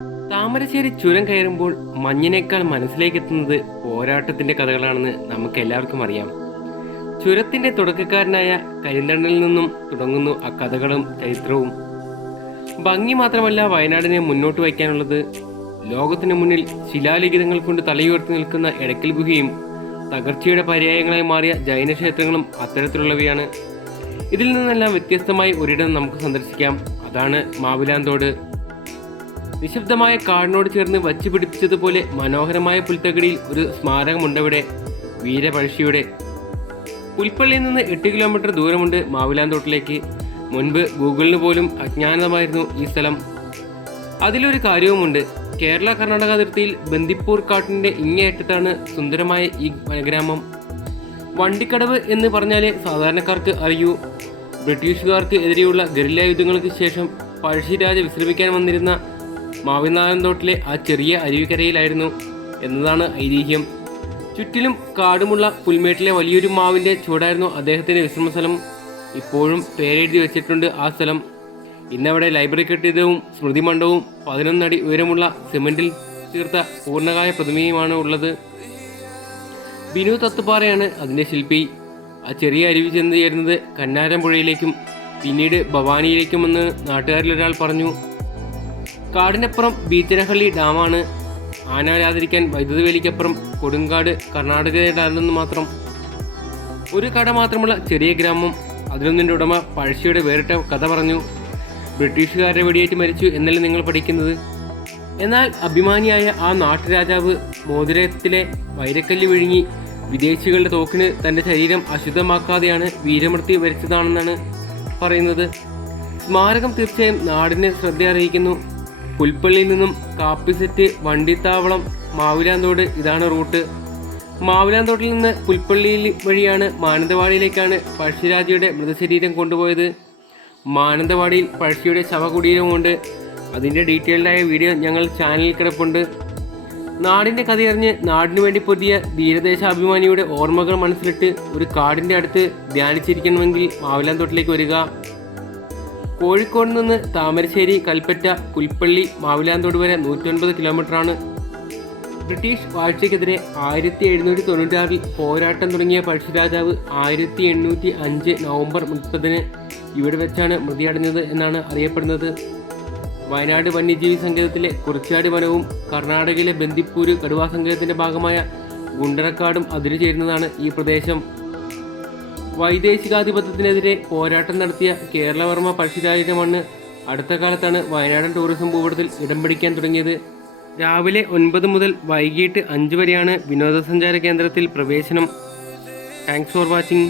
താമരശ്ശേരി ചുരം കയറുമ്പോൾ മഞ്ഞിനേക്കാൾ മനസ്സിലേക്കെത്തുന്നത് പോരാട്ടത്തിന്റെ കഥകളാണെന്ന് നമുക്ക് എല്ലാവർക്കും അറിയാം. ചുരത്തിന്റെ തുടക്കക്കാരനായ കരിന്തണ്ടനിൽ നിന്നും തുടങ്ങുന്നു ആ കഥകളും ചരിത്രവും. ഭംഗി മാത്രമല്ല വയനാടിനെ മുന്നോട്ട് വയ്ക്കാനുള്ളത്. ലോകത്തിന് മുന്നിൽ ശിലാലിഖിതങ്ങൾ കൊണ്ട് തലയുയർത്തി നിൽക്കുന്ന എടക്കൽ ഗുഹയും തകർച്ചയുടെ പര്യായങ്ങളായി മാറിയ ജൈനക്ഷേത്രങ്ങളും അത്തരത്തിലുള്ളവയാണ്. ഇതിൽ നിന്നെല്ലാം വ്യത്യസ്തമായി ഒരിടം നമുക്ക് സന്ദർശിക്കാം. അതാണ് മാവിലാന്തോട്. നിശബ്ദമായ കാടിനോട് ചേർന്ന് വച്ചു പിടിപ്പിച്ചതുപോലെ മനോഹരമായ പുൽത്തകടിയിൽ ഒരു സ്മാരകമുണ്ടവിടെ, വീരപഴശ്ശിയുടെ. പുൽപ്പള്ളിയിൽ നിന്ന് 8 കിലോമീറ്റർ ദൂരമുണ്ട് മാവിലാന്തോട്ടിലേക്ക്. മുൻപ് ഗൂഗിളിന് പോലും അജ്ഞാതമായിരുന്നു ഈ സ്ഥലം. അതിലൊരു കാര്യവുമുണ്ട്. കേരള കർണാടക അതിർത്തിയിൽ ബന്ദിപ്പൂർ കാട്ടിൻ്റെ ഇങ്ങേയറ്റത്താണ് സുന്ദരമായ ഈ വനഗ്രാമം. വണ്ടിക്കടവ് എന്ന് പറഞ്ഞാലേ സാധാരണക്കാർക്ക് അറിയൂ. ബ്രിട്ടീഷുകാർക്ക് എതിരെയുള്ള ഗറില്ല യുദ്ധങ്ങൾക്ക് ശേഷം പഴശ്ശിരാജ വിശ്രമിക്കാൻ വന്നിരുന്ന മാവിലാന്തോട്ടിലെ ആ ചെറിയ അരുവിക്കരയിലായിരുന്നു എന്നതാണ് ഐതിഹ്യം. ചുറ്റിലും കാടുമുള്ള പുൽമേട്ടിലെ വലിയൊരു മാവിൻ്റെ ചുവടായിരുന്നു അദ്ദേഹത്തിൻ്റെ വിശ്രമസ്ഥലം. ഇപ്പോഴും പേരെഴുതി വെച്ചിട്ടുണ്ട് ആ സ്ഥലം. ഇന്നവിടെ ലൈബ്രറി കെട്ടിടവും സ്മൃതി മണ്ഡപവും 11 അടി ഉയരമുള്ള സിമെന്റിൽ തീർത്ത പൂർണ്ണകായ പ്രതിമയുമാണ് ഉള്ളത്. ബിനു തത്തുപാറയാണ് അതിൻ്റെ ശില്പി. ആ ചെറിയ അരുവി ചെന്ന് ചേരുന്നത് കന്നാരംപുഴയിലേക്കും പിന്നീട് ഭവാനിയിലേക്കുമെന്ന് നാട്ടുകാരിലൊരാൾ പറഞ്ഞു. കാടിനപ്പുറം ബീച്ചനഹള്ളി ഡാമാണ്. ആനാരാതിരിക്കാൻ വൈദ്യുതി വേലിക്കപ്പുറം കൊടുങ്കാട് കർണാടകയിലാണെന്ന് മാത്രം. ഒരു കട മാത്രമുള്ള ചെറിയ ഗ്രാമം. അതിലൊന്നിൻ്റെ ഉടമ പഴശ്ശിയുടെ വേറിട്ട കഥ പറഞ്ഞു. ബ്രിട്ടീഷുകാരുടെ വെടിയേറ്റ് മരിച്ചു എന്നല്ലേ നിങ്ങൾ പഠിക്കുന്നത്. എന്നാൽ അഭിമാനിയായ ആ നാട്ടുരാജാവ് മോതിരത്തിലെ വൈരക്കല്ല് വിഴുങ്ങി വിദേശികളുടെ തോക്കിന് തൻ്റെ ശരീരം അശുദ്ധമാക്കാതെയാണ് വീരമൃത്യു വരിച്ചതാണെന്നാണ് പറയുന്നത്. സ്മാരകം തീർച്ചയായും നാടിനെ ശ്രദ്ധ അറിയിക്കുന്നു. പുൽപ്പള്ളിയിൽ നിന്നും കാപ്പിസെറ്റ്, വണ്ടിത്താവളം, മാവിലാന്തോട് ഇതാണ് റൂട്ട്. മാവിലാന്തോട്ടിൽ നിന്ന് പുൽപ്പള്ളിയിൽ വഴിയാണ് മാനന്തവാടിയിലേക്കാണ് പഴശ്ശിരാജയുടെ മൃതശരീരം കൊണ്ടുപോയത്. മാനന്തവാടിയിൽ പഴശ്ശിയുടെ ശവകുടീരമുണ്ട്. അതിൻ്റെ ഡീറ്റെയിൽഡായ വീഡിയോ ഞങ്ങൾ ചാനലിൽ കിടപ്പുണ്ട്. നാടിൻ്റെ കഥയറിഞ്ഞ് നാടിനു വേണ്ടി പൊതിയ ധീരദേശാഭിമാനിയുടെ ഓർമ്മകൾ മനസ്സിലിട്ട് ഒരു കാടിൻ്റെ അടുത്ത് ധ്യാനിച്ചിരിക്കണമെങ്കിൽ മാവിലാന്തോട്ടിലേക്ക് വരിക. കോഴിക്കോട് നിന്ന് താമരശ്ശേരി, കൽപ്പറ്റ, പുൽപ്പള്ളി, മാവിലാന്തോട് വരെ 109 കിലോമീറ്ററാണ്. ബ്രിട്ടീഷ് വാഴ്ചയ്ക്കെതിരെ 1796 പോരാട്ടം തുടങ്ങിയ പഴശ്ശിരാജാവ് 1805 നവംബർ 30 ഇവിടെ വെച്ചാണ് മൃതിയടഞ്ഞത് എന്നാണ് അറിയപ്പെടുന്നത്. വയനാട് വന്യജീവി സങ്കേതത്തിലെ കുറിച്യാട് വനവും കർണാടകയിലെ ബന്ദിപ്പൂര് കടുവാ സങ്കേതത്തിൻ്റെ ഭാഗമായ ഗുണ്ടറക്കാടും അതിരുചേരുന്നതാണ് ഈ പ്രദേശം. വൈദേശികാധിപത്യത്തിനെതിരെ പോരാട്ടം നടത്തിയ കേരളവർമ്മ പഴശ്ശിരാജയുടെ മണ്ണ് അടുത്ത കാലത്താണ് വയനാടൻ ടൂറിസം ഭൂപടത്തിൽ ഇടം പിടിക്കാൻ തുടങ്ങിയത്. രാവിലെ 9 മുതൽ വൈകിട്ട് 5 വരെയാണ് വിനോദസഞ്ചാര കേന്ദ്രത്തിൽ പ്രവേശനം. Thanks for watching.